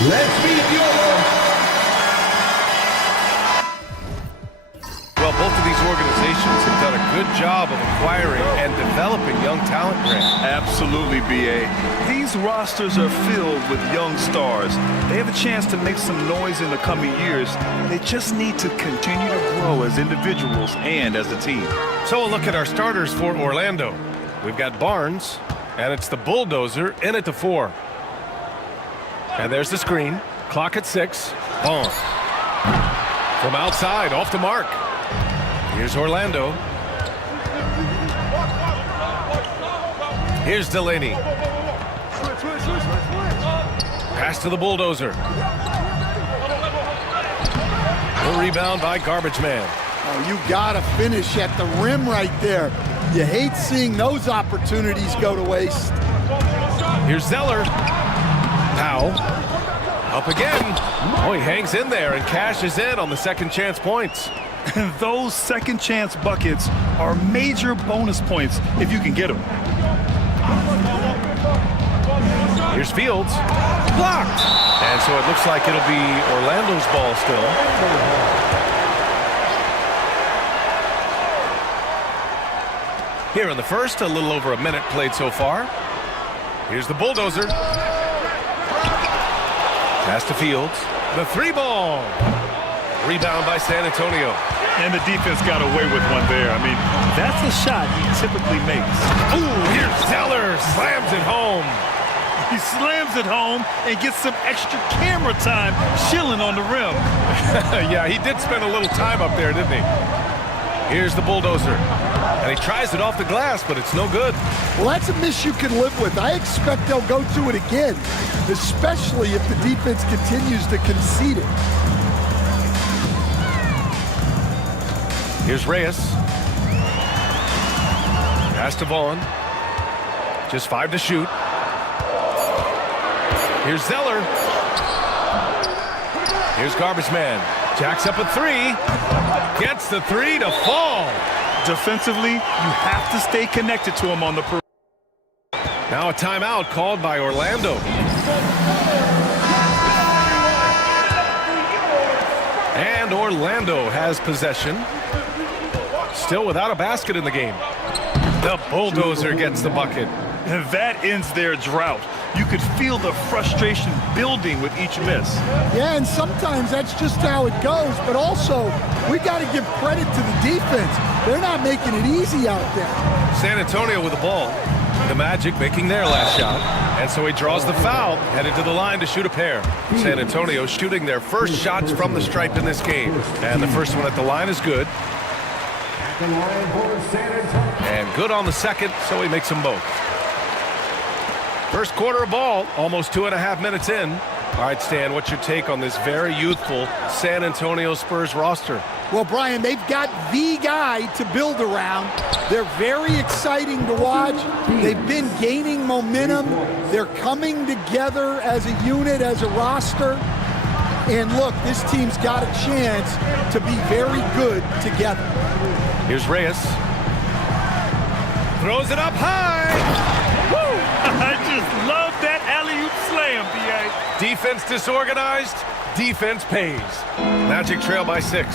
Let's meet your... Well, both of these organizations have done a good job of acquiring and developing young talent, Grant. Absolutely, B.A. These rosters are filled with young stars. They have a chance to make some noise in the coming years. They just need to continue to grow as individuals and as a team. So a look at our starters for Orlando. We've got Barnes, and it's the Bulldozer in at the 4. And there's the screen. Clock at 6. Vaughn. From outside, off the mark. Here's Orlando. Here's Delaney. Pass to the Bulldozer. No rebound by Garbage Man. Oh, you gotta finish at the rim right there. You hate seeing those opportunities go to waste. Here's Zeller. Powell. Up again. Oh, he hangs in there and cashes in on the second chance points. And those second chance buckets are major bonus points if you can get them. Here's Fields. Blocked. And so it looks like it'll be Orlando's ball still. Here in the first, a little over a minute played so far. Here's the Bulldozer. Pass to Fields. The 3-ball. Rebound by San Antonio. And the defense got away with one there. I mean, that's a shot he typically makes. Ooh, here's Zeller. Slams it home. He slams it home and gets some extra camera time chilling on the rim. Yeah, he did spend a little time up there, didn't he? Here's the Bulldozer. And he tries it off the glass, but it's no good. Well, that's a miss you can live with. I expect they'll go to it again, especially if the defense continues to concede it. Here's Reyes. Pass to Vaughn. Just 5 to shoot. Here's Zeller. Here's Garbage Man. Jacks up a 3. Gets the 3 to fall. Defensively, you have to stay connected to him on the perimeter. Now a timeout called by Orlando. And Orlando has possession. Still without a basket in the game. The Bulldozer gets the bucket. And that ends their drought. You could feel the frustration building with each miss. Yeah, and sometimes that's just how it goes. But also, we got to give credit to the defense. They're not making it easy out there. San Antonio with the ball. The Magic making their last shot. And so he draws the foul, headed to the line to shoot a pair. San Antonio shooting their first shots from the stripe in this game. And the first one at the line is good. And good on the second, so he makes them both. First quarter of ball, almost 2.5 minutes in. All right, Stan, what's your take on this very youthful San Antonio Spurs roster? Well, Brian, they've got the guy to build around. They're very exciting to watch. They've been gaining momentum. They're coming together as a unit, as a roster. And look, this team's got a chance to be very good together. Here's Reyes. Throws it up high. Woo! I just love that alley-oop slam, B.A. Defense disorganized, defense pays. Magic trail by 6.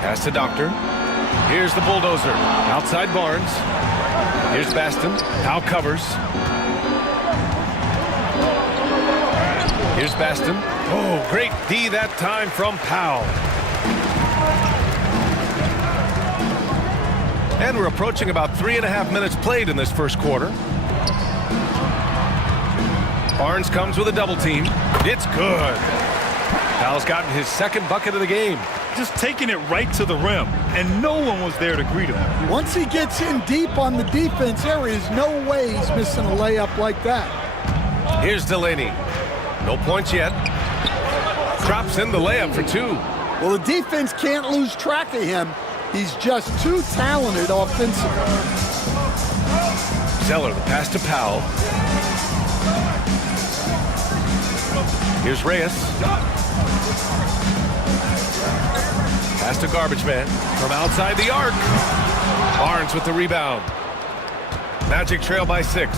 Pass to Doctor. Here's the Bulldozer. Outside Barnes. Here's Baston. Powell covers. Here's Baston. Oh, great D that time from Powell. And we're approaching about 3.5 minutes played in this first quarter. Barnes comes with a double team. It's good. Powell's gotten his second bucket of the game. Just taking it right to the rim, and no one was there to greet him. Once he gets in deep on the defense, there is no way he's missing a layup like that. Here's Delaney. No points yet. Drops in the layup for 2. Well, the defense can't lose track of him. He's just too talented offensively. Zeller, the pass to Powell. Here's Reyes. Pass to Garbage Man from outside the arc. Barnes with the rebound. Magic trail by 6.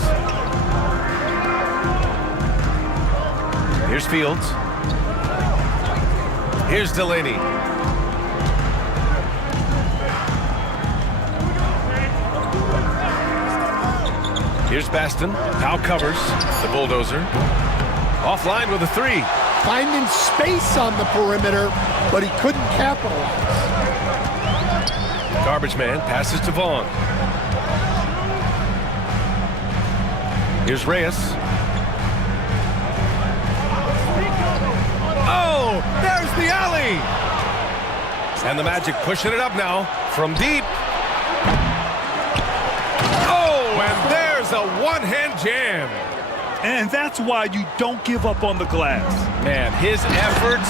Here's Fields. Here's Delaney. Here's Baston. Powell covers the bulldozer. Offline with a three. Finding space on the perimeter, but he couldn't capitalize. Garbage man passes to Vaughn. Here's Reyes. Oh, there's the alley. And the Magic pushing it up now from deep. Oh, and there's a one-hand jam. And that's why you don't give up on the glass. Man, his efforts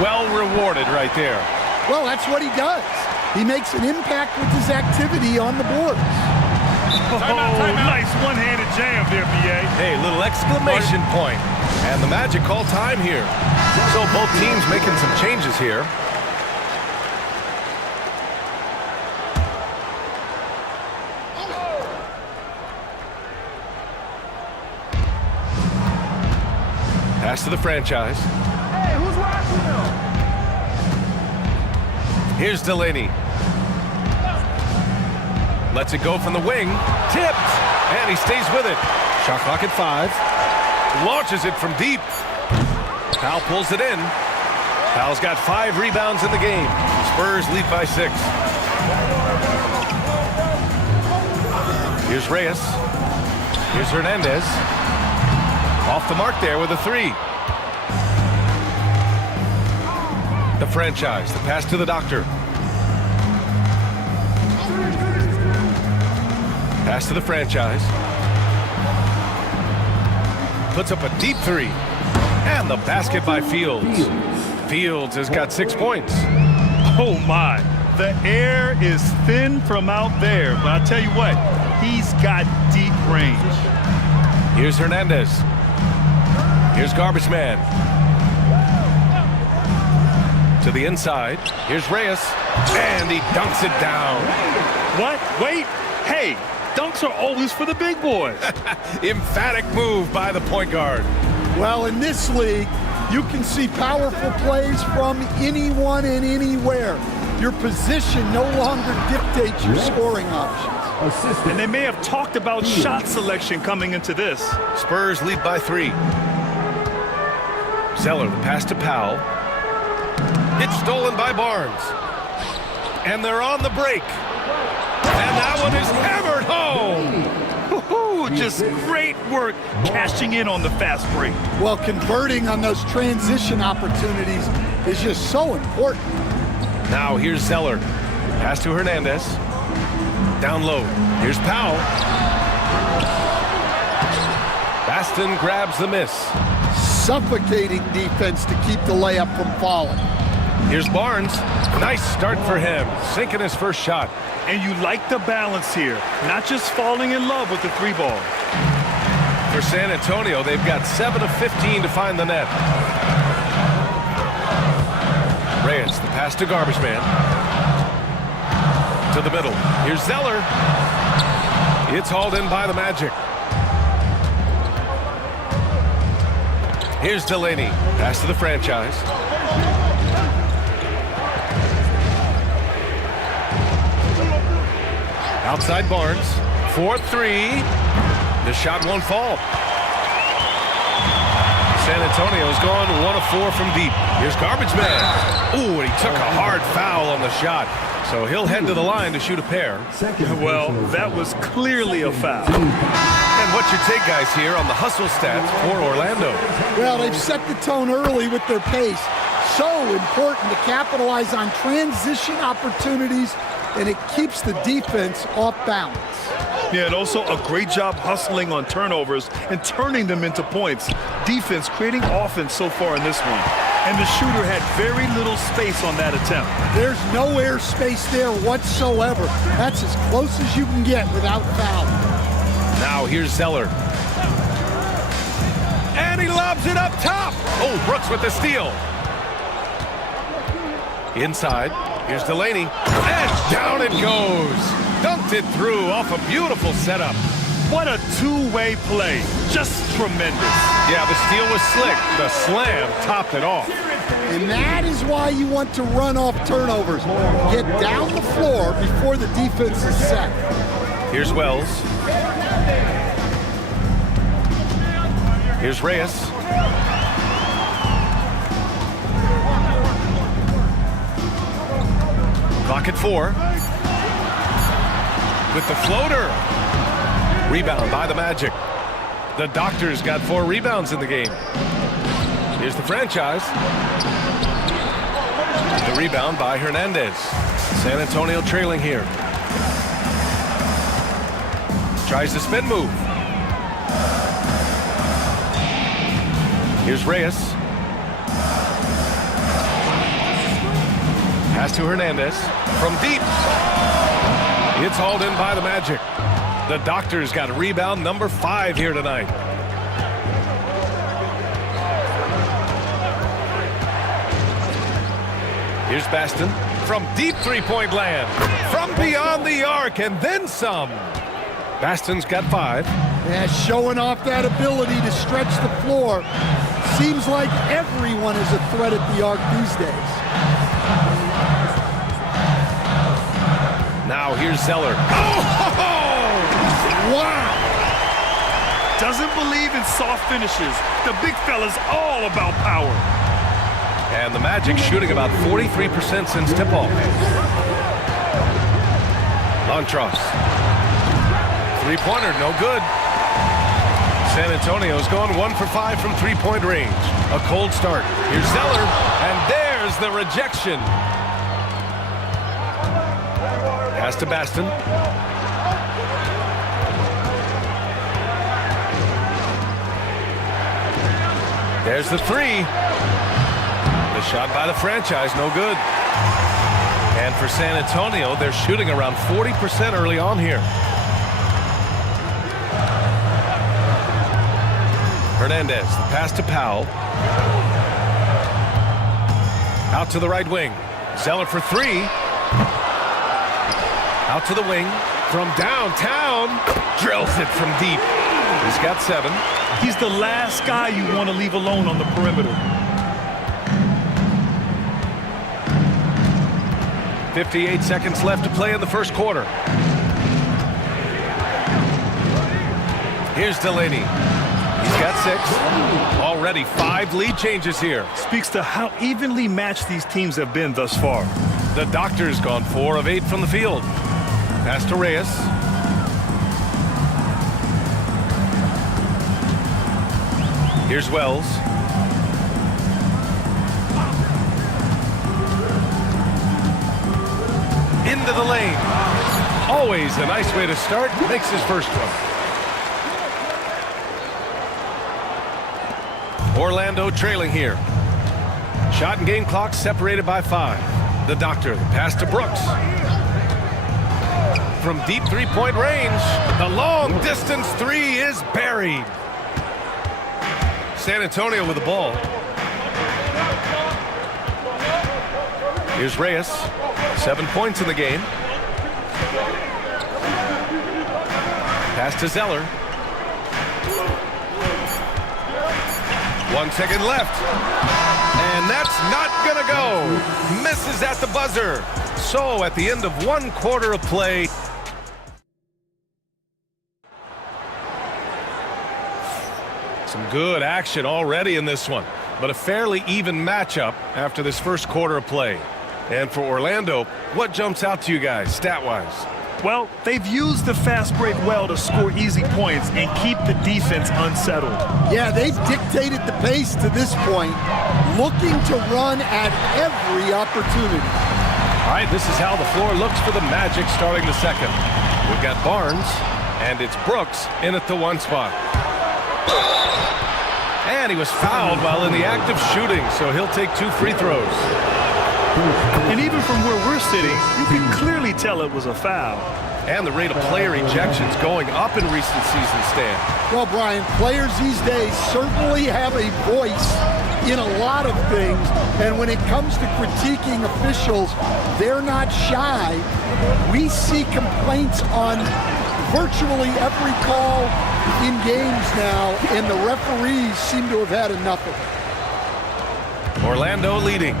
well rewarded right there. Well, that's what he does. He makes an impact with his activity on the boards. Timeout. Nice one-handed jam there, B.A. Hey, little exclamation point. And the Magic call time here. So both teams making some changes here. Pass to the franchise. Hey, who's watching them? Here's Delaney. Lets it go from the wing. Tipped. And he stays with it. Shot clock at 5. Launches it from deep. Powell pulls it in. Powell's got 5 rebounds in the game. Spurs lead by 6. Here's Reyes. Here's Hernandez. Off the mark there with a 3. The franchise. The pass to the doctor. Pass to the franchise. Puts up a deep 3. And the basket by Fields. Fields has got 6 points. Oh, my. The air is thin from out there. But I tell you what, he's got deep range. Here's Hernandez. Here's Garbage Man. To the inside. Here's Reyes. And he dunks it down. What? Wait. Hey, dunks are always for the big boys. Emphatic move by the point guard. Well, in this league, you can see powerful plays from anyone and anywhere. Your position no longer dictates your scoring options. And they may have talked about shot selection coming into this. Spurs lead by 3. Zeller, the pass to Powell. It's stolen by Barnes. And they're on the break. And that one is hammered home. Just great work cashing in on the fast break. Well, converting on those transition opportunities is just so important. Now here's Zeller. Pass to Hernandez. Down low. Here's Powell. Baston grabs the miss. Suffocating defense to keep the layup from falling. Here's Barnes. Nice start for him. Sinking his first shot. And you like the balance here. Not just falling in love with the 3 ball. For San Antonio, they've got 7 of 15 to find the net. Reyes, the pass to Garbage Man. To the middle. Here's Zeller. It's hauled in by the Magic. Here's Delaney. Pass to the franchise. Outside Barnes. 4-3. The shot won't fall. San Antonio's gone 1 of 4 from deep. Here's Garbage Man. Ooh, and he took a hard foul on the shot. So he'll head to the line to shoot a pair. Well, that was clearly a foul. And what's your take, guys, here on the hustle stats for Orlando? Well, they've set the tone early with their pace. So important to capitalize on transition opportunities, and it keeps the defense off balance. Yeah, and also a great job hustling on turnovers and turning them into points. Defense creating offense so far in this one. And the shooter had very little space on that attempt. There's no air space there whatsoever. That's as close as you can get without fouling. Now here's Zeller. And he lobs it up top. Oh, Brooks with the steal. Inside. Here's Delaney. And down it goes. Dunked it through off a beautiful setup. What a two-way play. Just tremendous. Yeah, the steal was slick. The slam topped it off. And that is why you want to run off turnovers. Get down the floor before the defense is set. Here's Wells. Here's Reyes. Clock at 4. With the floater. Rebound by the Magic. The Doctors got 4 rebounds in the game. Here's the franchise. The rebound by Hernandez. San Antonio trailing here. Tries the spin move. Here's Reyes. Pass to Hernandez. From deep. It's hauled in by the Magic. The Doctors got rebound number 5 here tonight. Here's Baston from deep three-point land. From beyond the arc and then some. Baston's got 5. Yeah, showing off that ability to stretch the floor. Seems like everyone is a threat at the arc these days. Now here's Zeller. Oh! Wow! Doesn't believe in soft finishes. The big fella's all about power. And the Magic shooting about 43% since tip-off. Montross. Three-pointer, no good. San Antonio's gone 1 for 5 from three-point range. A cold start. Here's Zeller, and there's the rejection. Pass to Baston. There's the 3. The shot by the franchise, no good. And for San Antonio, they're shooting around 40% early on here. Hernandez, the pass to Powell. Out to the right wing. Zeller for 3. Out to the wing. From downtown. Drills it from deep. He's got 7. He's the last guy you want to leave alone on the perimeter. 58 seconds left to play in the first quarter. Here's Delaney. He's got 6. Already 5 lead changes here. Speaks to how evenly matched these teams have been thus far. The Doctors gone 4 of 8 from the field. Pass to Reyes. Here's Wells. Into the lane. Always a nice way to start. Makes his first one. Orlando trailing here. Shot and game clock separated by 5. The Doctor, the pass to Brooks. From deep three-point range, the long distance 3 is buried. San Antonio with the ball. Here's Reyes. 7 points in the game. Pass to Zeller. 1 second left. And that's not gonna go. Misses at the buzzer. So at the end of 1 quarter of play, some good action already in this one, but a fairly even matchup after this first quarter of play. And for Orlando, what jumps out to you guys, stat-wise? Well, they've used the fast break well to score easy points and keep the defense unsettled. Yeah, they've dictated the pace to this point, looking to run at every opportunity. All right, this is how the floor looks for the Magic starting the second. We've got Barnes, and it's Brooks in at the 1 spot. And he was fouled while in the act of shooting, so he'll take 2 free throws. And even from where we're sitting, you can clearly tell it was a foul. And the rate of player ejections going up in recent seasons, Stan. Well, Brian, players these days certainly have a voice in a lot of things, and when it comes to critiquing officials, they're not shy. We see complaints on virtually every call in games now, and the referees seem to have had enough of it. Orlando leading.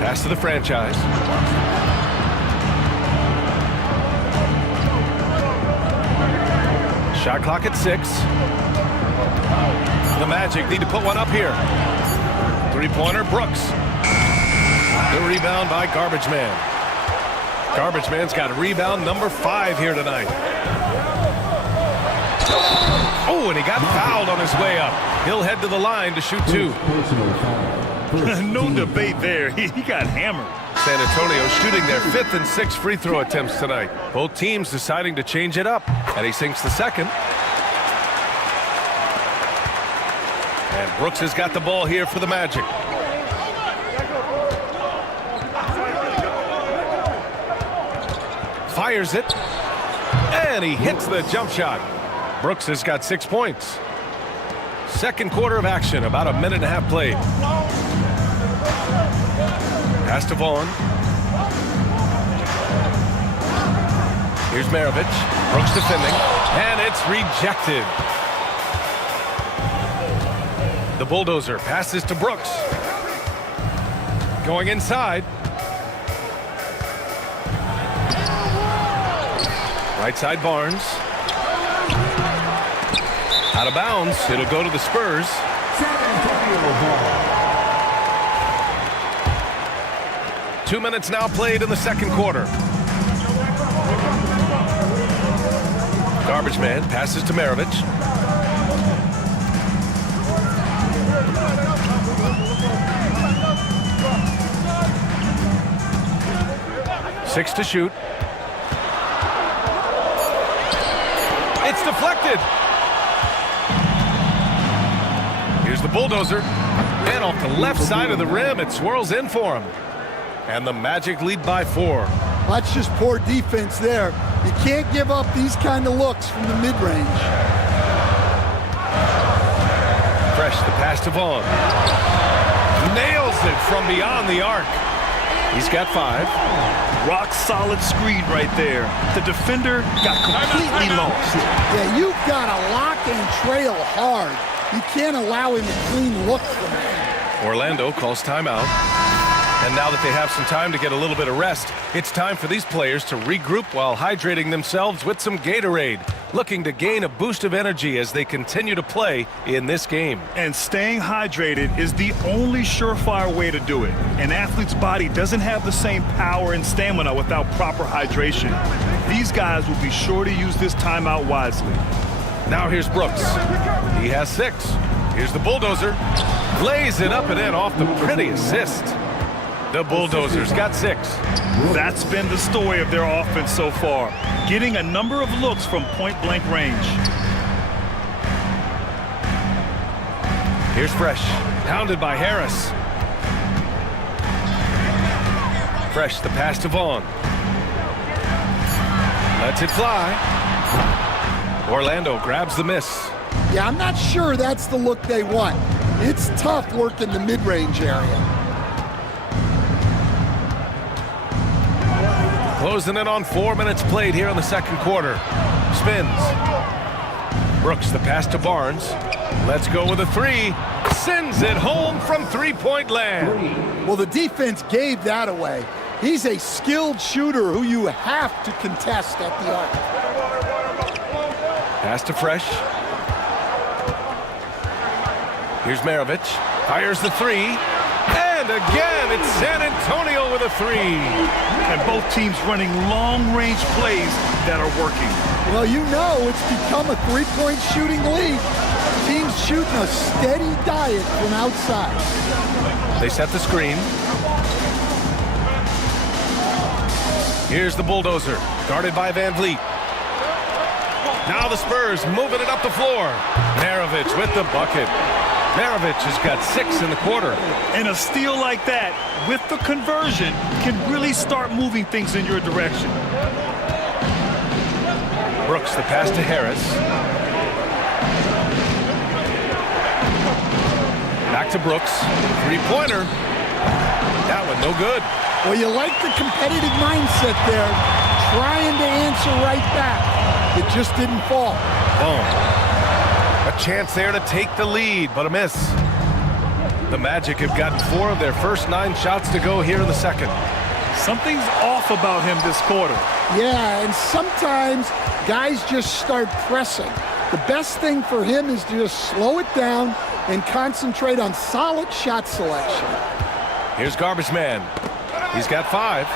Pass to the franchise. Shot clock at 6. The Magic need to put one up here. Three-pointer, Brooks. The rebound by Garbage Man. Garbage Man's got rebound number 5 here tonight. Oh, and he got fouled on his way up. He'll head to the line to shoot 2. No debate there. He got hammered. San Antonio shooting their 5th and 6th free throw attempts tonight. Both teams deciding to change it up. And he sinks the second. And Brooks has got the ball here for the Magic. Fires it. And he hits the jump shot. Brooks has got 6 points. Second quarter of action, about a minute and a half played. Pass to Vaughn. Here's Maravich. Brooks defending. And it's rejected. The Bulldozer passes to Brooks. Going inside. Right side Barnes. Out of bounds. It'll go to the Spurs. San Antonio ball. 2 minutes now played in the second quarter. Garbage Man passes to Maravich. Six to shoot. It's deflected. Here's the Bulldozer. And off the left side of the rim, it swirls in for him. And the Magic lead by 4. That's just poor defense there. You can't give up these kind of looks from the mid-range. Fresh, the pass to Vaughn. Nails it from beyond the arc. He's got 5. Rock solid screen right there. The defender got completely lost. Yeah, you've got to lock and trail hard. You can't allow him a clean look from that. Orlando calls timeout. And now that they have some time to get a little bit of rest, it's time for these players to regroup while hydrating themselves with some Gatorade, looking to gain a boost of energy as they continue to play in this game. And staying hydrated is the only surefire way to do it. An athlete's body doesn't have the same power and stamina without proper hydration. These guys will be sure to use this timeout wisely. Now here's Brooks. He has 6. Here's the Bulldozer. Lays it up and in off the pretty assist. The Bulldozers got 6. That's been the story of their offense so far, getting a number of looks from point-blank range. Here's Fresh, pounded by Harris. Fresh, the pass to Vaughn. Lets it fly. Orlando grabs the miss. Yeah, I'm not sure that's the look they want. It's tough working the mid-range area. Closing in on 4 minutes played here in the second quarter. Spins. Brooks, the pass to Barnes. Let's go with a 3. Sends it home from three-point land. Well, the defense gave that away. He's a skilled shooter who you have to contest at the arc. Pass to Fresh. Here's Maravich. Fires the 3. And again, it's San Antonio with a 3. And both teams running long-range plays that are working. Well, you know it's become a three-point shooting league. Teams shooting a steady diet from outside. They set the screen. Here's the Bulldozer, guarded by Van Vliet. Now the Spurs moving it up the floor. Maravich with the bucket. Maravich has got 6 in the quarter. And a steal like that, with the conversion, can really start moving things in your direction. Brooks, the pass to Harris. Back to Brooks. Three-pointer. That one no good. Well, you like the competitive mindset there, trying to answer right back. It just didn't fall. Boom. A chance there to take the lead, but a miss. The Magic have gotten 4 of their first 9 shots to go here in the second. Something's off about him this quarter. Yeah, and sometimes guys just start pressing. The best thing for him is to just slow it down and concentrate on solid shot selection. Here's Garbage Man. He's got 5.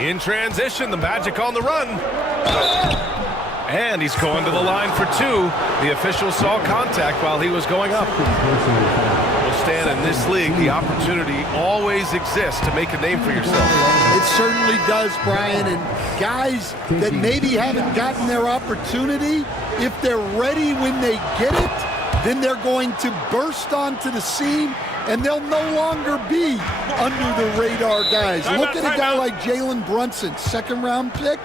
In transition, the Magic on the run. And he's going to the line for 2. The official saw contact while he was going up. Well, Stan, in this league, the opportunity always exists to make a name for yourself. It certainly does, Brian. And guys that maybe haven't gotten their opportunity, if they're ready when they get it, then they're going to burst onto the scene, and they'll no longer be under the radar guys. Look at a guy like Jalen Brunson, second-round pick.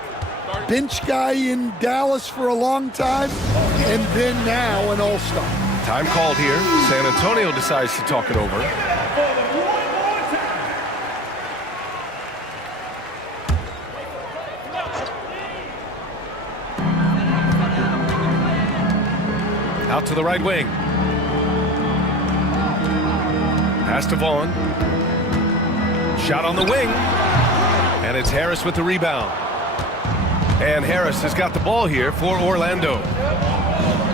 Bench guy in Dallas for a long time, and then now an all-star. Time called here. San Antonio decides to talk it over. Out to the right wing. Pass to Vaughn. Shot on the wing. And it's Harris with the rebound. And Harris has got the ball here for Orlando.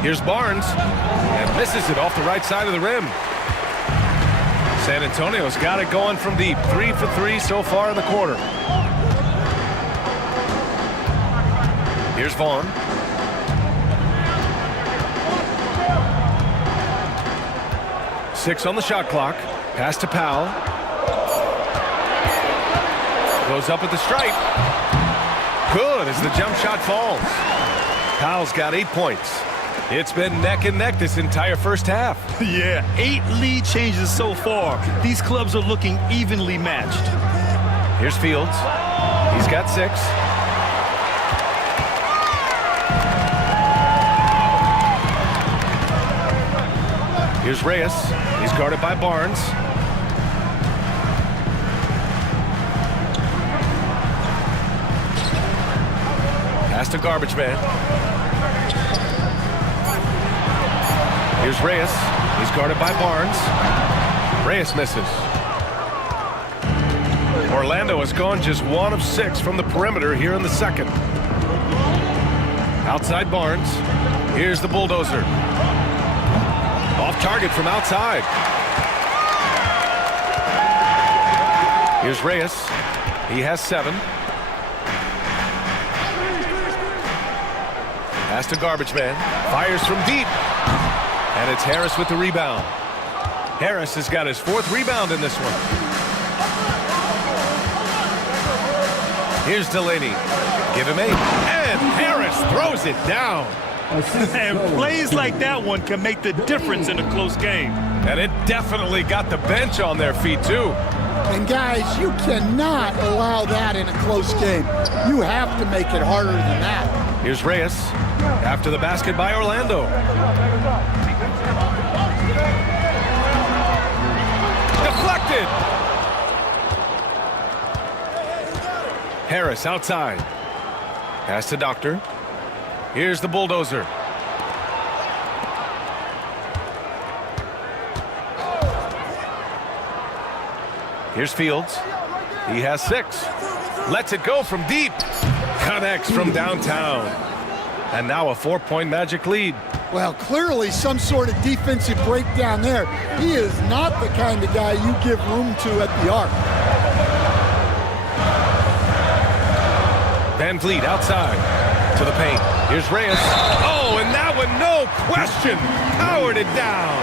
Here's Barnes, and misses it off the right side of the rim. San Antonio's got it going from deep. 3 for 3 so far in the quarter. Here's Vaughn. Six on the shot clock. Pass to Powell. Goes up at the stripe. Good as the jump shot falls. Powell's got 8 points. It's been neck and neck this entire first half. Yeah, 8 lead changes so far. These clubs are looking evenly matched. Here's Fields. He's got 6. Here's Reyes. He's guarded by Barnes. Pass to Garbage Man. Here's Reyes. He's guarded by Barnes. Reyes misses. Orlando has gone just 1 of 6 from the perimeter here in the second. Outside Barnes. Here's the bulldozer. Off target from outside. Here's Reyes. He has 7. Pass to Garbage Man. Fires from deep. And it's Harris with the rebound. Harris has got his 4th rebound in this one. Here's Delaney. Give him 8. And Harris throws it down. And plays like that one can make the difference in a close game. And it definitely got the bench on their feet, too. And guys, you cannot allow that in a close game. You have to make it harder than that. Here's Reyes. After the basket by Orlando. Deflected. Harris outside. Pass to Doctor. Here's the bulldozer. Here's Fields. He has 6. Lets it go from deep. Connects from downtown. And now a 4-point Magic lead. Well, clearly some sort of defensive breakdown there. He is not the kind of guy you give room to at the arc. Van Vliet outside to the paint. Here's Reyes. Oh, and that one, no question, powered it down.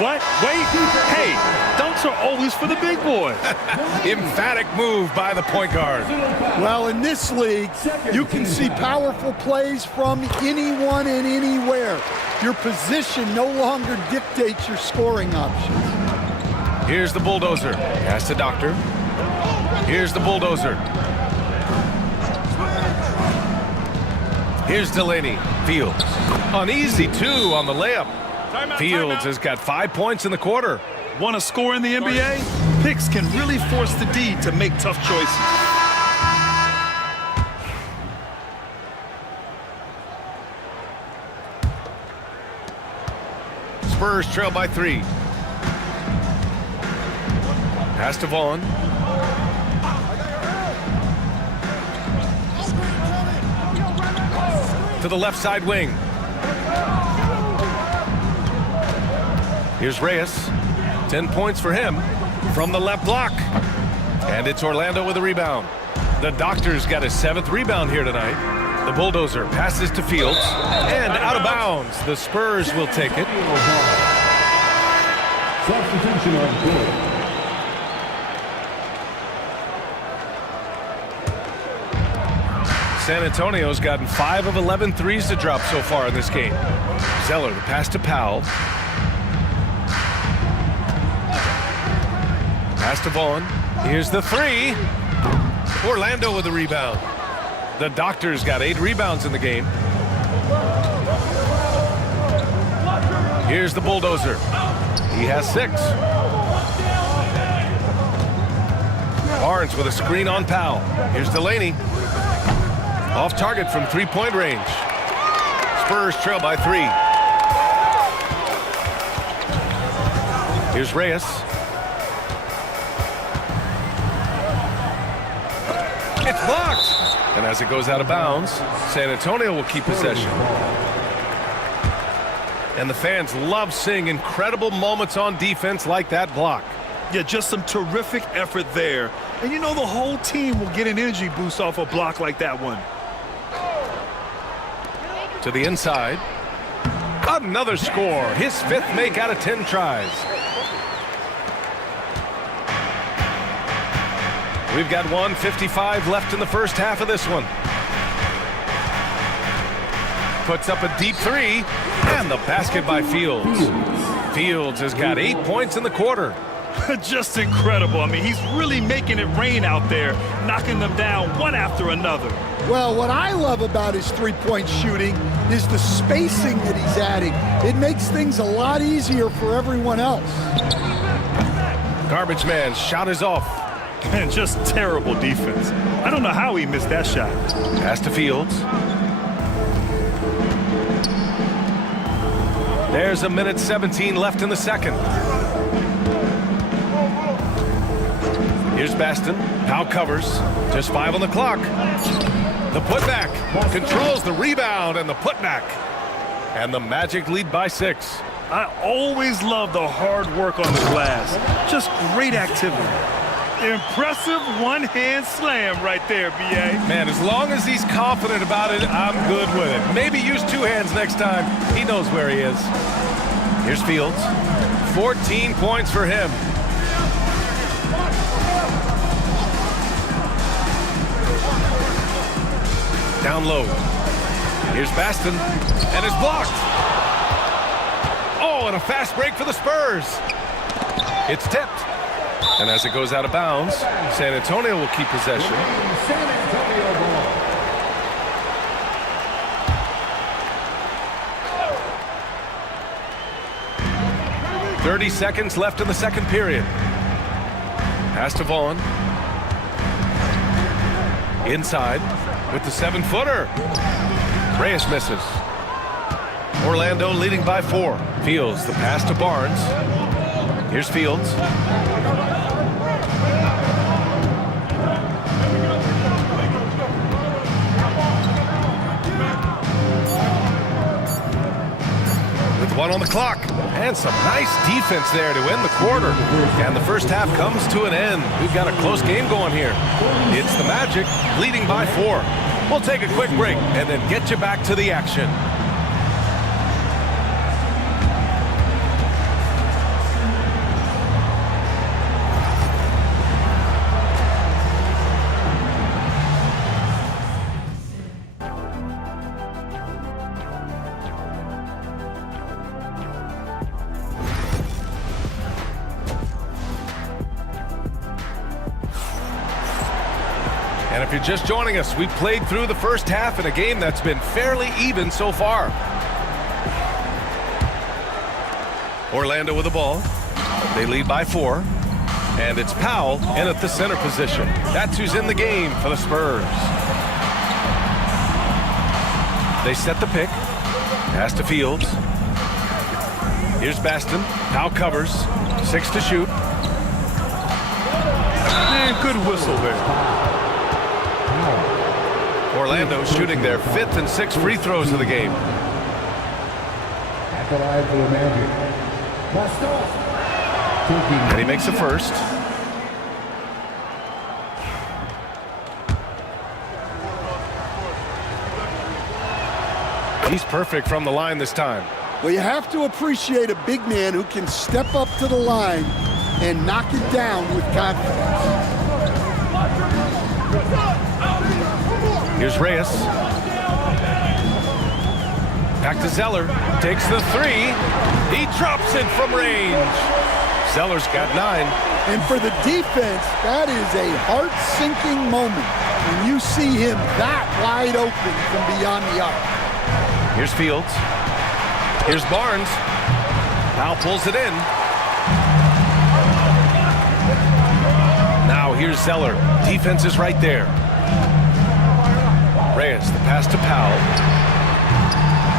What? Wait. Hey, dunks are always for the big boys. Emphatic move by the point guard. Well, in this league, you can see powerful plays from anyone and anywhere. Your position no longer dictates your scoring options. Here's the bulldozer. Pass to Doctor. Here's the bulldozer. Here's Delaney. Fields. An easy 2 on the layup. Fields has got 5 points in the quarter. Want to score in the NBA? Picks can really force the D to make tough choices. Spurs trail by 3. Pass to Vaughn. To the left side wing. Here's Reyes. 10 points for him from the left block. And it's Orlando with a rebound. The Doctor's got his 7th rebound here tonight. The Bulldozer passes to Fields. And out of bounds. The Spurs will take it. Substitution on goal. San Antonio's gotten 5 of 11 threes to drop so far in this game. Zeller, the pass to Powell. Pass to Vaughn. Here's the 3. Orlando with the rebound. The Doctor's got 8 rebounds in the game. Here's the Bulldozer. He has 6. Barnes with a screen on Powell. Here's Delaney. Off target from 3-point range. Spurs trail by 3. Here's Reyes. It's blocked. And as it goes out of bounds, San Antonio will keep possession. And the fans love seeing incredible moments on defense like that block. Yeah, just some terrific effort there. And you know the whole team will get an energy boost off a block like that one. To the inside. Another score. His 5th make out of 10 tries. We've got 1:55 left in the first half of this one. Puts up a deep 3. And the basket by Fields. Fields has got 8 points in the quarter. Just incredible. I mean, he's really making it rain out there, knocking them down one after another. Well, what I love about his three-point shooting is the spacing that he's adding. It makes things a lot easier for everyone else. Garbage man shot is off. And just terrible defense. I don't know how he missed that shot. Pass to Fields. There's 1:17 left in the second. Here's Baston. Powell covers. Just 5 on the clock. The putback. Controls the rebound and the putback. And the Magic lead by 6. I always love the hard work on the glass. Just great activity. Impressive one-hand slam right there, B.A. Man, as long as he's confident about it, I'm good with it. Maybe use 2 hands next time. He knows where he is. Here's Fields. 14 points for him. Down low. Here's Baston. And it's blocked. Oh, and a fast break for the Spurs. It's tipped. And as it goes out of bounds, San Antonio will keep possession. San Antonio ball. .30 seconds left in the second period. Pass to Vaughn. Inside with the 7-footer. Reyes misses. Orlando leading by 4. Fields the pass to Barnes. Here's Fields. With 1 on the clock. And some nice defense there to end the quarter. And the first half comes to an end. We've got a close game going here. It's the Magic leading by 4. We'll take a quick break and then get you back to the action. And if you're just joining us, we've played through the first half in a game that's been fairly even so far. Orlando with the ball. They lead by 4. And it's Powell in at the center position. That's who's in the game for the Spurs. They set the pick. Pass to Fields. Here's Baston. Powell covers. 6 to shoot. And good whistle there. Orlando shooting their 5th and 6th free throws of the game. At the line for the Magic. And he makes the first. He's perfect from the line this time. Well, you have to appreciate a big man who can step up to the line and knock it down with confidence. Here's Reyes. Back to Zeller. Takes the 3. He drops it from range. Zeller's got 9. And for the defense, that is a heart-sinking moment when you see him that wide open from beyond the arc. Here's Fields. Here's Barnes. Powell pulls it in. Now here's Zeller. Defense is right there. Reyes, the pass to Powell.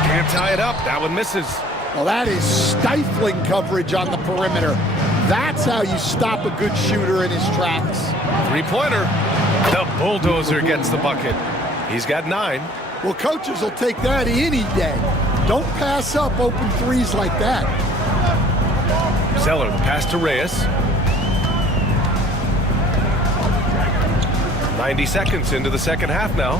Can't tie it up. That one misses. Well, that is stifling coverage on the perimeter. That's how you stop a good shooter in his tracks. 3-pointer. The bulldozer gets the bucket. He's got 9. Well, coaches will take that any day. Don't pass up open threes like that. Zeller, the pass to Reyes. 90 seconds into the second half now.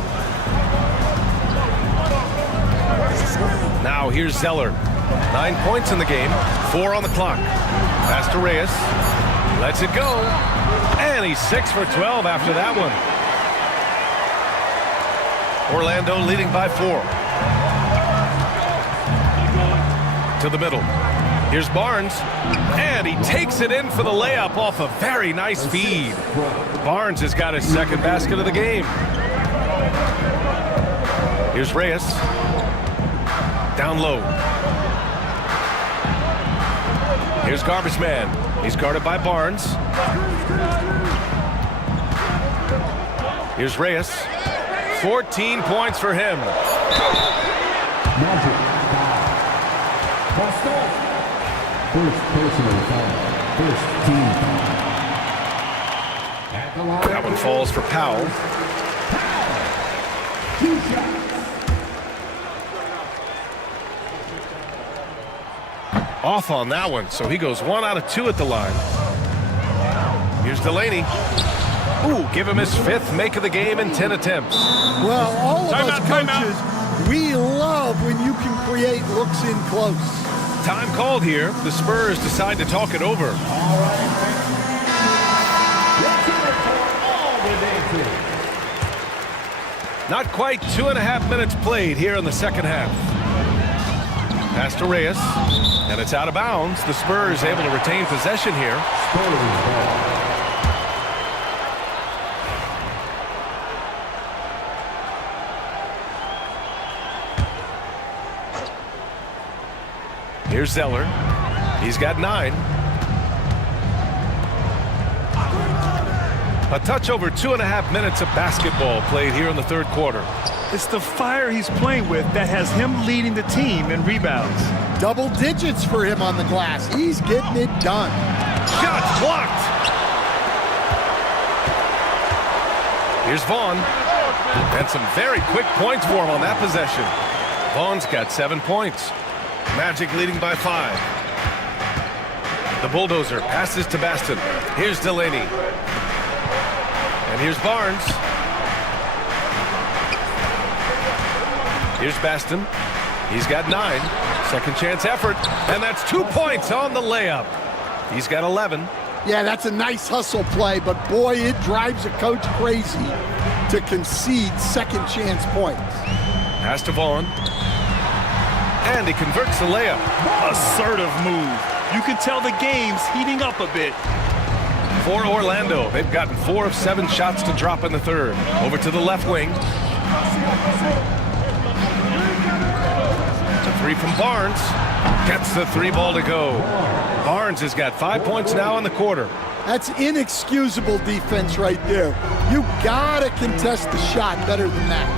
Now here's Zeller. 9 points in the game, 4 on the clock. Pass to Reyes. Lets it go. And he's 6 for 12 after that one. Orlando leading by 4. To the middle. Here's Barnes. And he takes it in for the layup off a very nice feed. Barnes has got his second basket of the game. Here's Reyes. Down low. Here's Garbage Man. He's guarded by Barnes. Here's Reyes. 14 points for him. Magic. Boston. First personal foul. First team foul. At the line. That one falls for Powell. 2 shots. Off on that one, so he goes 1 out of 2 at the line. Here's Delaney. Ooh, give him his 5th make of the game in 10 attempts. Well, all of us Timeout. coaches, we love when you can create looks in close. Time called here. The Spurs decide to talk it over. All right. Let's hear it for all the dancers. Not quite 2.5 minutes played here in the second half. Pass to Reyes, and it's out of bounds. The Spurs able to retain possession here. Spurs ball. Here's Zeller. He's got 9. A touch over 2.5 minutes of basketball played here in the third quarter. It's the fire he's playing with that has him leading the team in rebounds. Double digits for him on the glass. He's getting it done. Shots blocked. Here's Vaughn. And some very quick points for him on that possession. Vaughn's got 7 points. Magic leading by 5. The bulldozer passes to Baston. Here's Delaney. And here's Barnes. Here's Baston. He's got 9. Second chance effort. And that's 2 points on the layup. He's got 11. Yeah, that's a nice hustle play, but boy, it drives a coach crazy to concede second chance points. Pass to Vaughn. And he converts the layup. Assertive move. You can tell the game's heating up a bit. For Orlando, they've gotten 4 of 7 shots to drop in the third. Over to the left wing. The 3 from Barnes. Gets the 3 ball to go. Barnes has got 5 points now in the quarter. That's inexcusable defense right there. You gotta contest the shot better than that.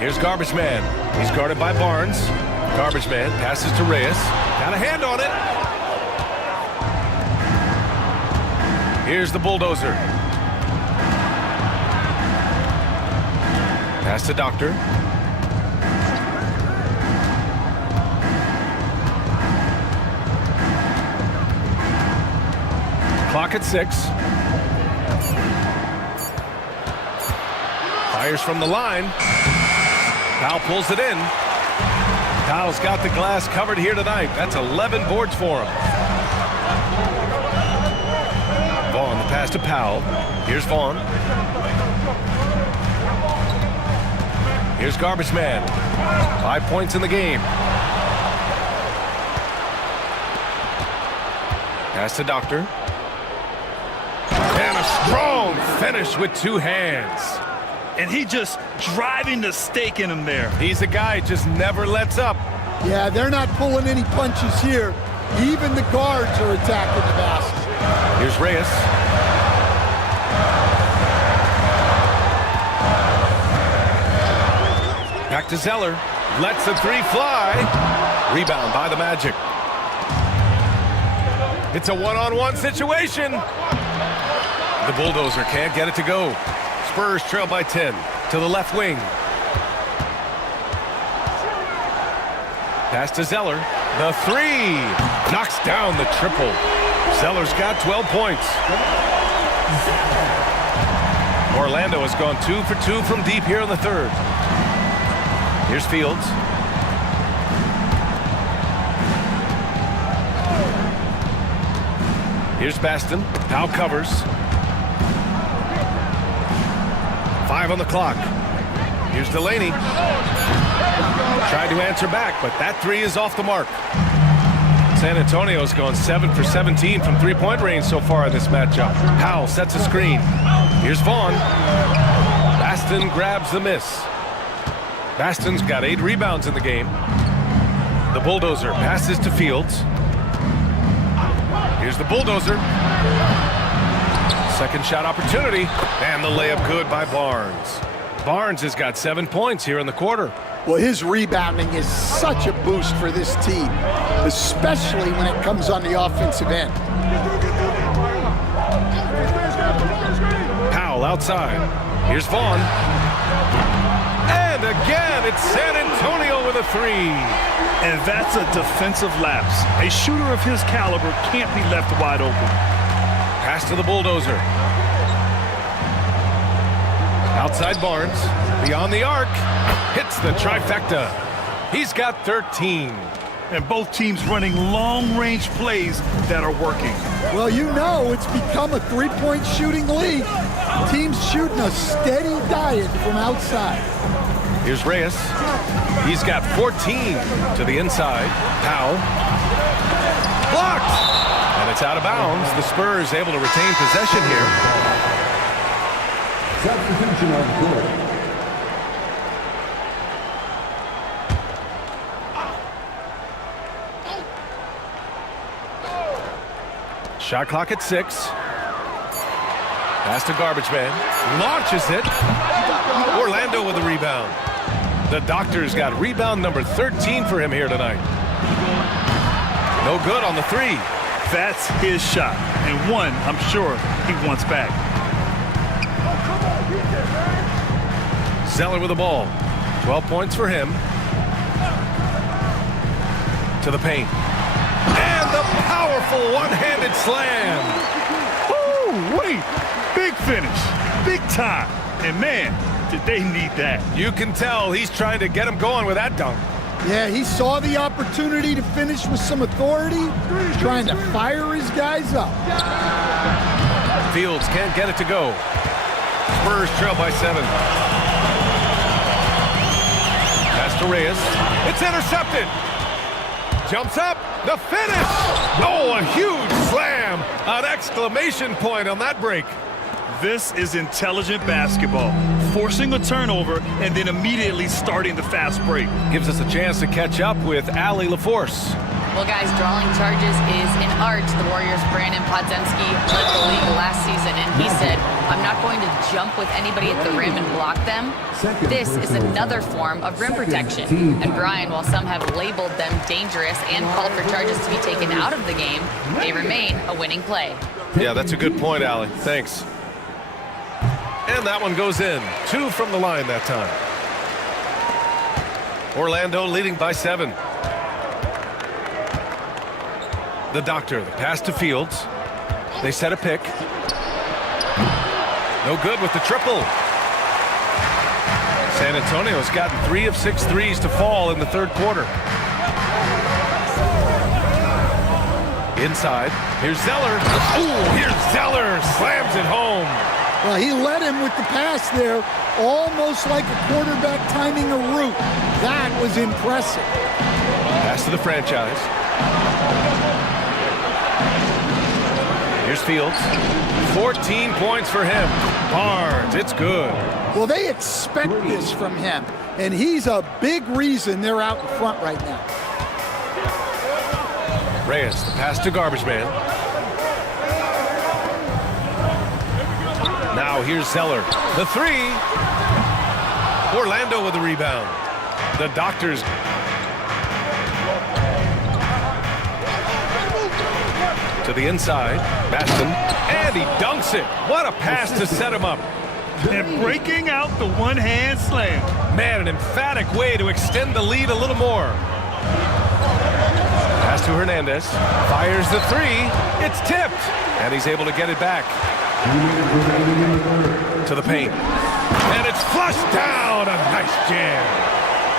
Here's Garbage Man. He's guarded by Barnes. Garbage Man passes to Reyes. Got a hand on it. Here's the Bulldozer. Pass to Doctor. Clock at 6. Fires from the line. Powell pulls it in. Powell's got the glass covered here tonight. That's 11 boards for him. Vaughn, the pass to Powell. Here's Vaughn. Here's Garbage Man. 5 points in the game. Pass to Doctor. And a strong finish with 2 hands. And he just driving the stake in him there. He's a guy who just never lets up. Yeah, they're not pulling any punches here. Even the guards are attacking the basket. Here's Reyes. Back to Zeller. Lets the 3 fly. Rebound by the Magic. It's a one-on-one situation. The Bulldozer can't get it to go. Spurs trail by 10 to the left wing. Pass to Zeller. The 3 knocks down the triple. Zeller's got 12 points. Orlando has gone 2 for 2 from deep here in the third. Here's Fields. Here's Baston. Powell covers. 5 on the clock. Here's Delaney. Tried to answer back, but that 3 is off the mark. San Antonio's gone 7 for 17 from three-point range so far in this matchup. Powell sets a screen. Here's Vaughn. Baston grabs the miss. Baston's got 8 rebounds in the game. The Bulldozer passes to Fields. Here's the Bulldozer. Second shot opportunity, and the layup good by Barnes. Barnes has got 7 points here in the quarter. Well, his rebounding is such a boost for this team, especially when it comes on the offensive end. Powell outside. Here's Vaughn. And again, it's San Antonio with a 3. And that's a defensive lapse. A shooter of his caliber can't be left wide open. Pass to the Bulldozer. Outside Barnes. Beyond the arc. Hits the trifecta. He's got 13. And both teams running long-range plays that are working. Well, you know it's become a three-point shooting league. Teams shooting a steady diet from outside. Here's Reyes. He's got 14 to the inside. Powell. Blocked! And it's out of bounds. The Spurs able to retain possession here. Substitution on court. Shot clock at 6. Pass to Garbage Man. Launches it. Orlando with a rebound. The Doctor's got rebound number 13 for him here tonight. No good on the 3. That's his shot. And one, I'm sure, he wants back. Zeller with the ball. 12 points for him. To the paint. And the powerful one-handed slam. Ooh, wait. Big finish. Big time. And man, did they need that. You can tell he's trying to get him going with that dunk. Yeah, he saw the opportunity to finish with some authority, trying to fire his guys up. Fields can't get it to go. Spurs trail by 7. Pass to Reyes. It's intercepted. Jumps up. The finish. Oh, a huge slam. An exclamation point on that break. This is intelligent basketball. Forcing a turnover and then immediately starting the fast break. Gives us a chance to catch up with Allie LaForce. Well, guys, drawing charges is an art. The Warriors' Brandon Podziemski led the league last season, and he said, I'm not going to jump with anybody at the rim and block them. This is another form of rim protection. And Brian, while some have labeled them dangerous and called for charges to be taken out of the game, they remain a winning play. Yeah, that's a good point, Allie. Thanks. And that one goes in. 2 from the line that time. Orlando leading by 7. The doctor, the pass to Fields. They set a pick. No good with the triple. San Antonio's gotten 3 of 6 threes to fall in the third quarter. Inside, here's Zeller. Ooh, here's Zeller, slams it home. Well, he led him with the pass there, almost like a quarterback timing a route. That was impressive. Pass to the franchise. Here's Fields. 14 points for him. Barnes, it's good. Well, they expect this from him, and he's a big reason they're out in front right now. Reyes, the pass to Garbage Man. Now here's Zeller. The 3. Orlando with the rebound. The Doctors. To the inside. Baston. And he dunks it. What a pass to set him up. And breaking out the one-hand slam. Man, an emphatic way to extend the lead a little more. Pass to Hernandez. Fires the 3. It's tipped. And he's able to get it back. To the paint. And it's flushed down. A nice jam.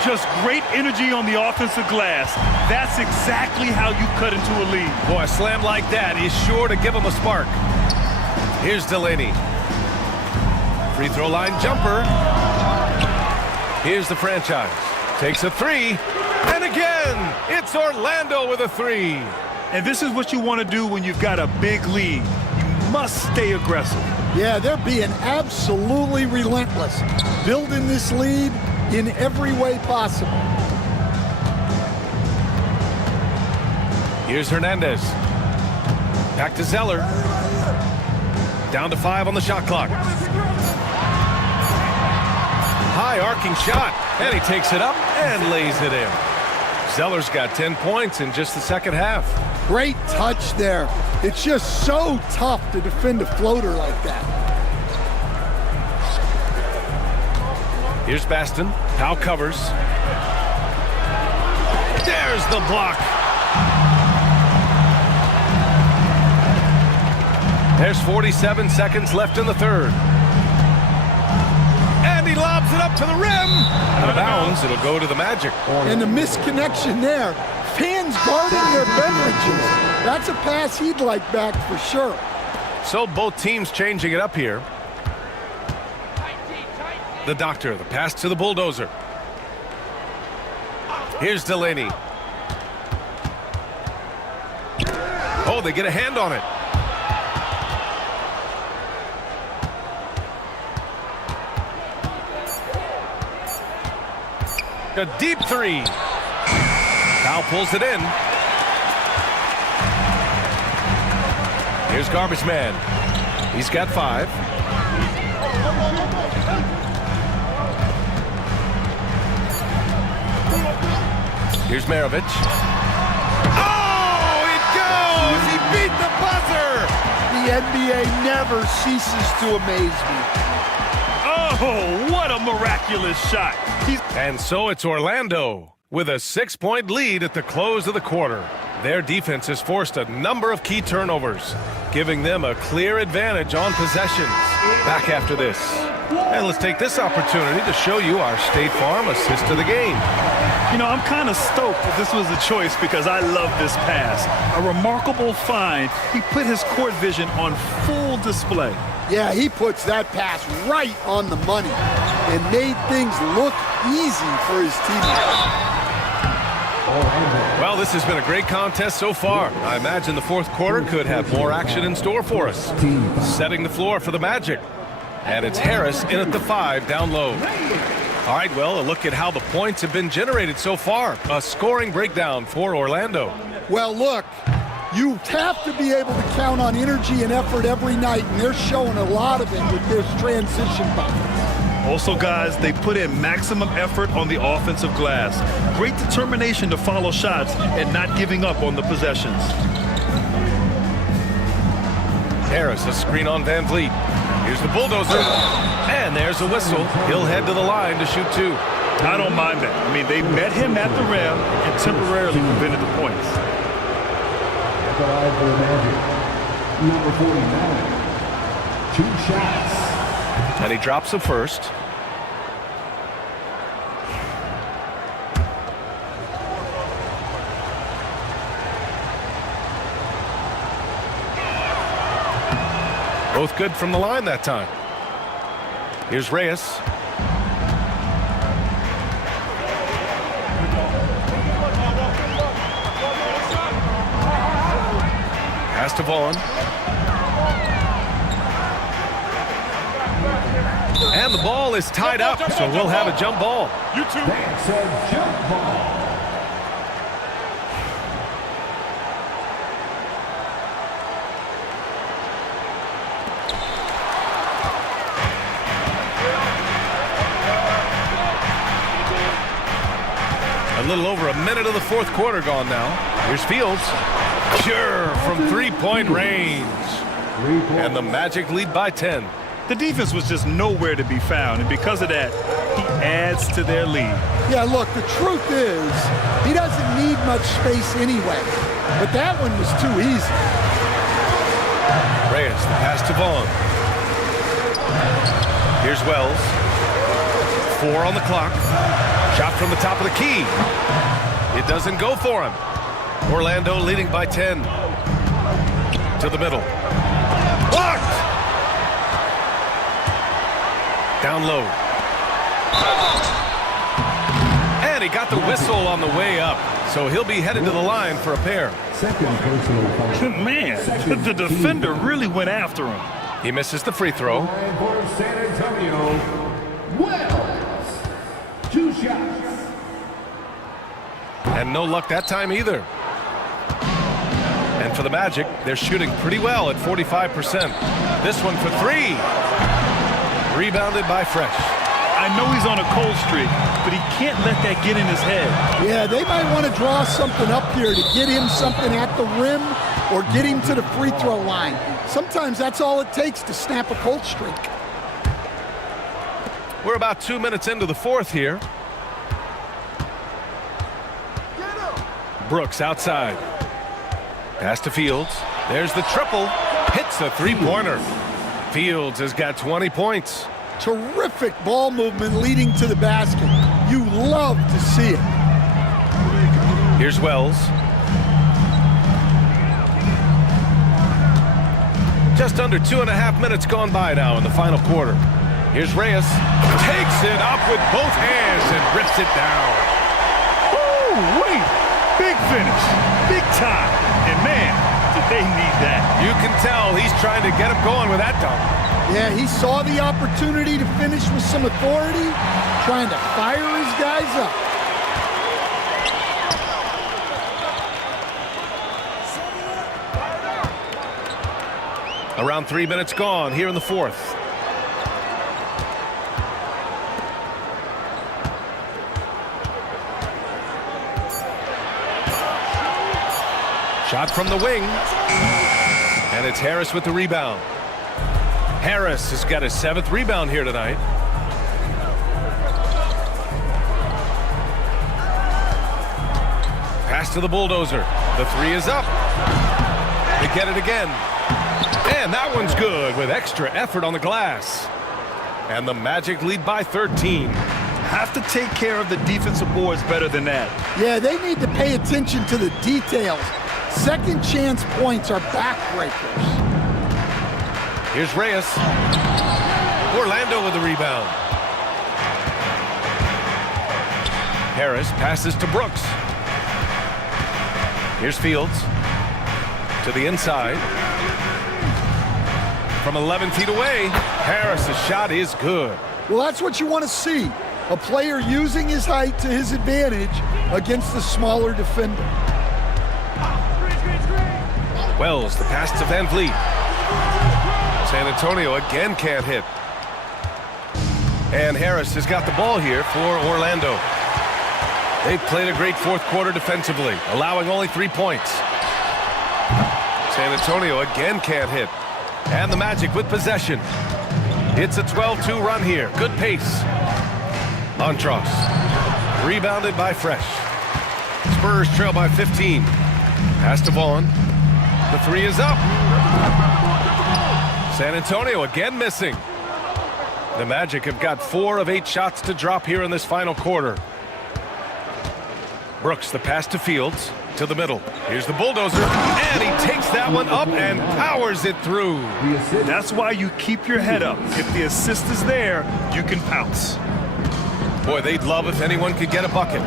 Just great energy on the offensive glass. That's exactly how you cut into a lead. Boy, a slam like that is sure to give him a spark. Here's Delaney. Free throw line jumper. Here's the franchise. Takes a 3. And again, it's Orlando with a 3. And this is what you want to do when you've got a big lead. You must stay aggressive. Yeah, they're being absolutely relentless, building this lead in every way possible. Here's Hernandez. Back to Zeller. Down to 5 on the shot clock. High arcing shot, and he takes it up and lays it in. Zeller's got 10 points in just the second half. Great touch there. It's just so tough to defend a floater like that. Here's Baston. Powell covers. There's the block. There's 47 seconds left in the third. And he lobs it up to the rim. Out of bounds, it'll go to the Magic. And the misconnection there. Fans guarding their beverages. That's a pass he'd like back for sure. So both teams changing it up here. The doctor, the pass to the bulldozer. Here's Delaney. Oh, they get a hand on it. A deep 3. Now pulls it in. Here's Garbage Man. He's got 5. Here's Maravich. Oh, it goes! He beat the buzzer! The NBA never ceases to amaze me. Oh, what a miraculous shot. And so it's Orlando with a 6-point lead at the close of the quarter. Their defense has forced a number of key turnovers, giving them a clear advantage on possessions. Back after this. And let's take this opportunity to show you our State Farm assist of the game. You know, I'm kind of stoked that this was a choice because I love this pass. A remarkable find. He put his court vision on full display. Yeah, he puts that pass right on the money and made things look easy for his teammates. Well, this has been a great contest so far. I imagine the fourth quarter could have more action in store for us. Setting the floor for the Magic. And it's Harris in at the 5 down low. All right, well, a look at how the points have been generated so far. A scoring breakdown for Orlando. Well, look, you have to be able to count on energy and effort every night, and they're showing a lot of it with this transition bucket. Also, guys, they put in maximum effort on the offensive glass. Great determination to follow shots and not giving up on the possessions. Harris, a screen on Van Vliet. Here's the bulldozer. And there's a whistle. He'll head to the line to shoot 2. I don't mind that. I mean, they met him at the rim and temporarily prevented the points. At the line for the Magic, number 49. 2 shots. And he drops the first. Both good from the line that time. Here's Reyes. Pass to Vaughn. And the ball is tied up, so we'll have a jump ball. That's a jump ball. A little over a minute of the fourth quarter gone now. Here's Fields. Sure, from three-point range. And the Magic lead by 10. The defense was just nowhere to be found, and because of that, he adds to their lead. Yeah, look, the truth is, he doesn't need much space anyway. But that one was too easy. Reyes, the pass to Vaughn. Here's Wells. 4 on the clock. Shot from the top of the key. It doesn't go for him. Orlando leading by 10. To the middle. Blocked! Down low. And he got the whistle on the way up. So he'll be headed to the line for a pair. Second personal foul. Man, the defender really went after him. He misses the free throw. And for San Antonio, Wells. 2 shots. And no luck that time either. And for the Magic, they're shooting pretty well at 45%. This one for 3. Rebounded by Fresh. I know he's on a cold streak, but he can't let that get in his head. Yeah, they might want to draw something up here to get him something at the rim or get him to the free throw line. Sometimes that's all it takes to snap a cold streak. We're about 2 minutes into the fourth here. Brooks outside. Pass to Fields. There's the triple. Hits the three-pointer. Fields has got 20 points. Terrific ball movement leading to the basket. You love to see it. Here's Wells. Just under 2.5 minutes gone by now in the final quarter. Here's Reyes. Takes it up with both hands and rips it down. Woo, wait. Big finish. Big time. And man, did they need that. You can tell he's trying to get him going with that dunk. Yeah, he saw the opportunity to finish with some authority, trying to fire his guys up. Around 3 minutes gone here in the fourth. Shot from the wing. And it's Harris with the rebound. Harris has got his 7th rebound here tonight. Pass to the bulldozer. The 3 is up. They get it again. And that one's good with extra effort on the glass. And the Magic lead by 13. Have to take care of the defensive boards better than that. Yeah, they need to pay attention to the details. Second chance points are backbreakers. Here's Reyes. Orlando with the rebound. Harris passes to Brooks. Here's Fields. To the inside. From 11 feet away, Harris' shot is good. Well, that's what you want to see. A player using his height to his advantage against the smaller defender. Wells, the pass to Van Vliet. San Antonio again can't hit. And Harris has got the ball here for Orlando. They've played a great fourth quarter defensively, allowing only 3 points. San Antonio again can't hit. And the Magic with possession. It's a 12-2 run here. Good pace. Montross. Rebounded by Fresh. Spurs trail by 15. Pass to Vaughn. The three is up. San Antonio again missing. The Magic have got 4 of 8 shots to drop here in this final quarter. Brooks, the pass to Fields, to the middle. Here's the bulldozer, and he takes that one up and powers it through. That's why you keep your head up. If the assist is there, you can pounce. Boy, they'd love if anyone could get a bucket.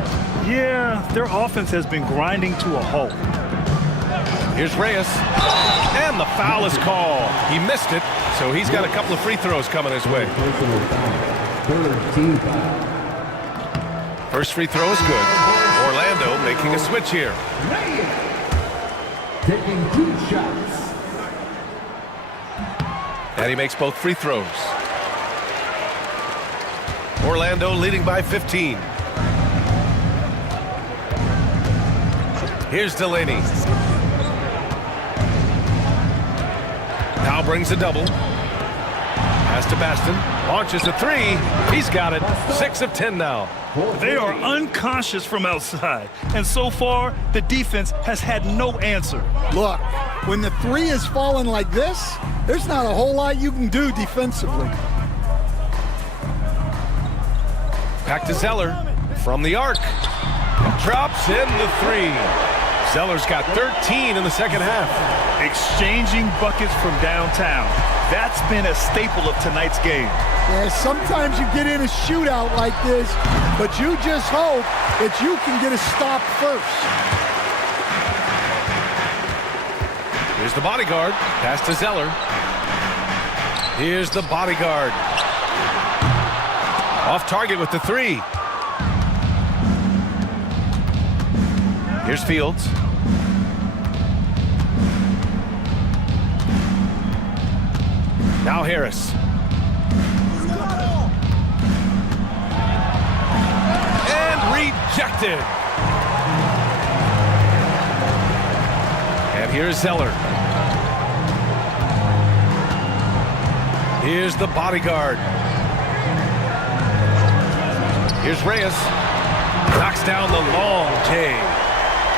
Yeah, their offense has been grinding to a halt. Here's Reyes, and the foul is called. He missed it, so he's got a couple of free throws coming his way. Personal foul. Third team foul. First free throw is good. Orlando making a switch here. Taking 2 shots. And he makes both free throws. Orlando leading by 15. Here's Delaney. Now brings a double. Pass to Baston. Launches a 3. He's got it. 6 of 10 now. They are unconscious from outside, and so far, the defense has had no answer. Look, when the 3 is falling like this, there's not a whole lot you can do defensively. Back to Zeller from the arc. Drops in the 3. Zeller's got 13 in the second half. Exchanging buckets from downtown. That's been a staple of tonight's game. Yeah, sometimes you get in a shootout like this, but you just hope that you can get a stop first. Here's the bodyguard. Pass to Zeller. Here's the bodyguard. Off target with the 3. Here's Fields. Now Harris. And rejected. And here's Zeller. Here's the bodyguard. Here's Reyes. Knocks down the long J.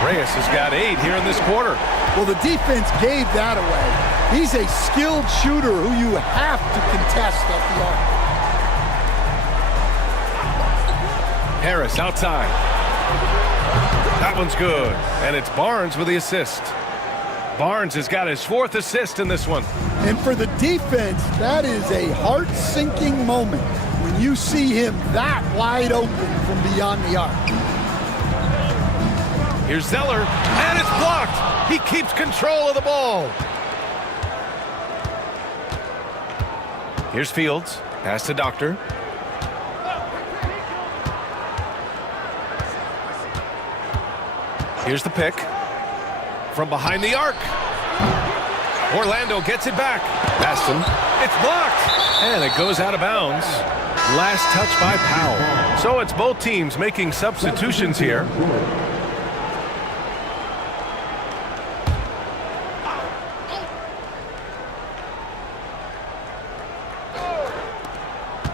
Reyes has got 8 here in this quarter. Well, the defense gave that away. He's a skilled shooter who you have to contest at the arc. Harris outside. That one's good. And it's Barnes with the assist. Barnes has got his 4th assist in this one. And for the defense, that is a heart-sinking moment when you see him that wide open from beyond the arc. Here's Zeller, and it's blocked. He keeps control of the ball. Here's Fields. Pass to Doctor. Here's the pick. From behind the arc. Orlando gets it back. Baston. It's blocked. And it goes out of bounds. Last touch by Powell. So it's both teams making substitutions here.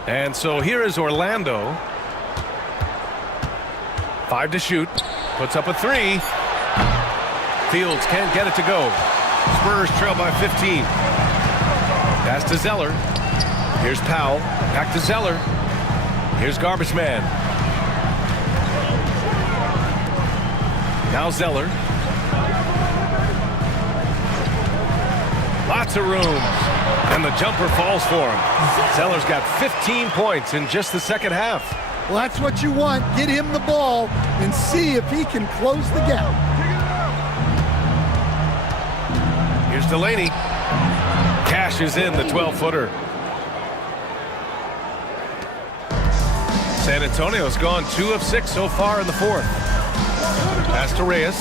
And so here is Orlando. 5 to shoot. Puts up a 3. Fields can't get it to go. Spurs trail by 15. Pass to Zeller. Here's Powell. Back to Zeller. Here's Garbage Man. Now Zeller. Lots of room. And the jumper falls for him. Zeller's got 15 points in just the second half. Well, that's what you want. Get him the ball and see if he can close the gap. Here's Delaney. Cashes in the 12-footer. San Antonio's gone 2 of 6 so far in the fourth. Pass to Reyes.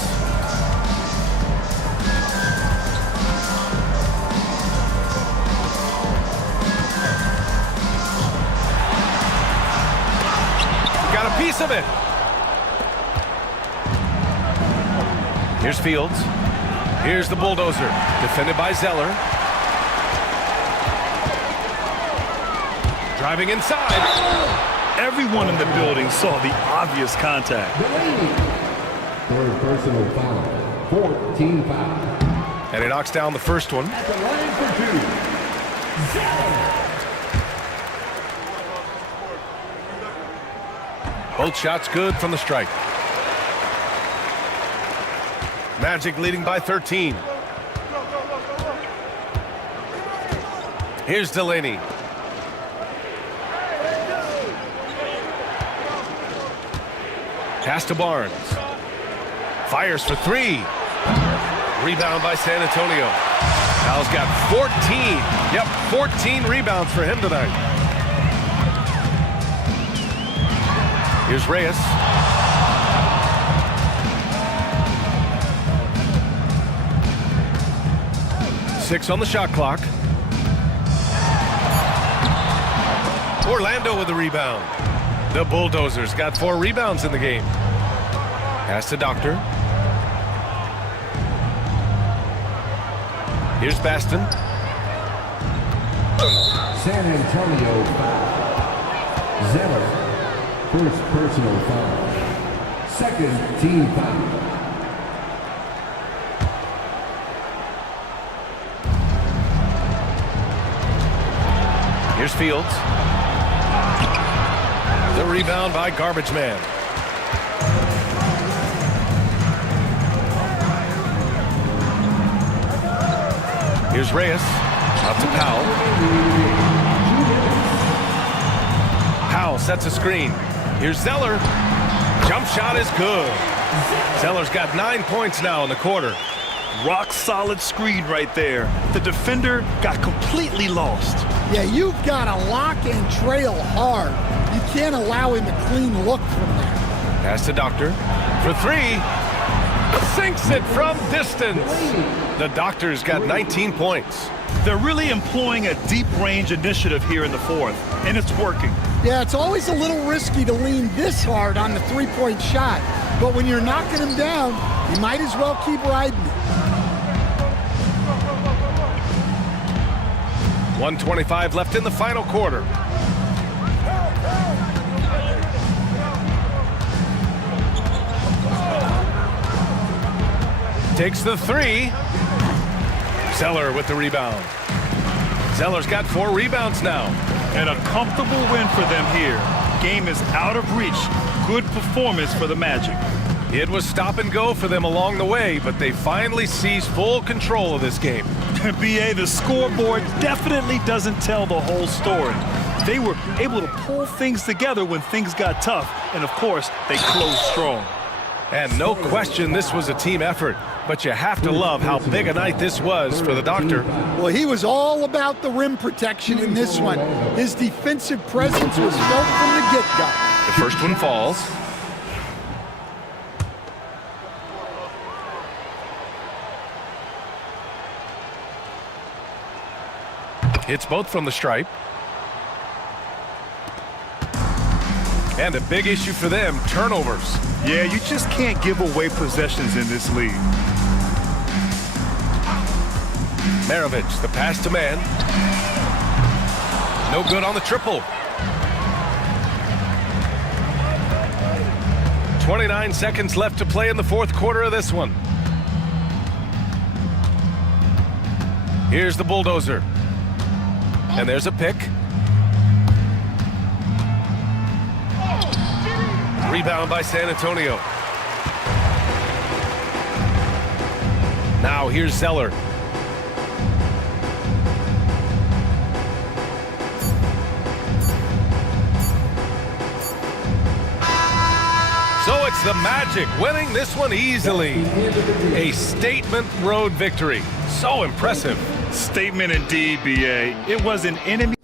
piece of it. Here's Fields. Here's the bulldozer, defended by Zeller. Driving inside. Everyone in the building saw the obvious contact. Third personal foul. 14 foul. And he knocks down the first one. At the line for two. Both shots good from the strike. Magic leading by 13. Here's Delaney. Pass to Barnes. Fires for three. Rebound by San Antonio. Al's got 14. Yep, 14 rebounds for him tonight. Here's Reyes. Six on the shot clock. Orlando with the rebound. The Bulldozers got 4 rebounds in the game. Pass to Doctor. Here's Baston. San Antonio foul. Zeller. First personal foul. Second team foul. Here's Fields. The rebound by Garbage Man. Here's Reyes. Out to Powell. Powell sets a screen. Here's Zeller. Jump shot is good. Zeller's got 9 points now in the quarter. Rock solid screen right there. The defender got completely lost. Yeah, you've got to lock and trail hard. You can't allow him a clean look from there. Pass to Doctor. For three. Sinks it from distance. The Doctor's got 19 points. They're really employing a deep range initiative here in the fourth, and it's working. Yeah, it's always a little risky to lean this hard on the three-point shot. But when you're knocking him down, you might as well keep riding it. 1:25 left in the final quarter. Takes the three. Zeller with the rebound. Zeller's got 4 rebounds now. And a comfortable win for them here. Game is out of reach. Good performance for the Magic. It was stop and go for them along the way, but they finally seized full control of this game. BA, the scoreboard definitely doesn't tell the whole story. They were able to pull things together when things got tough, and of course, they closed strong. And no question this was a team effort, but you have to love how big a night this was for the Doctor. Well, he was all about the rim protection in this one. His defensive presence was felt from the get-go. The first one falls. Hits both from the stripe. And a big issue for them, turnovers. Yeah, you just can't give away possessions in this league. Maravich, the pass to man. No good on the triple. 29 seconds left to play in the fourth quarter of this one. Here's the Bulldozer. And there's a pick. Rebound by San Antonio. Now here's Zeller. So it's the Magic winning this one easily. A statement road victory. So impressive. Statement indeed, BA. It was an enemy.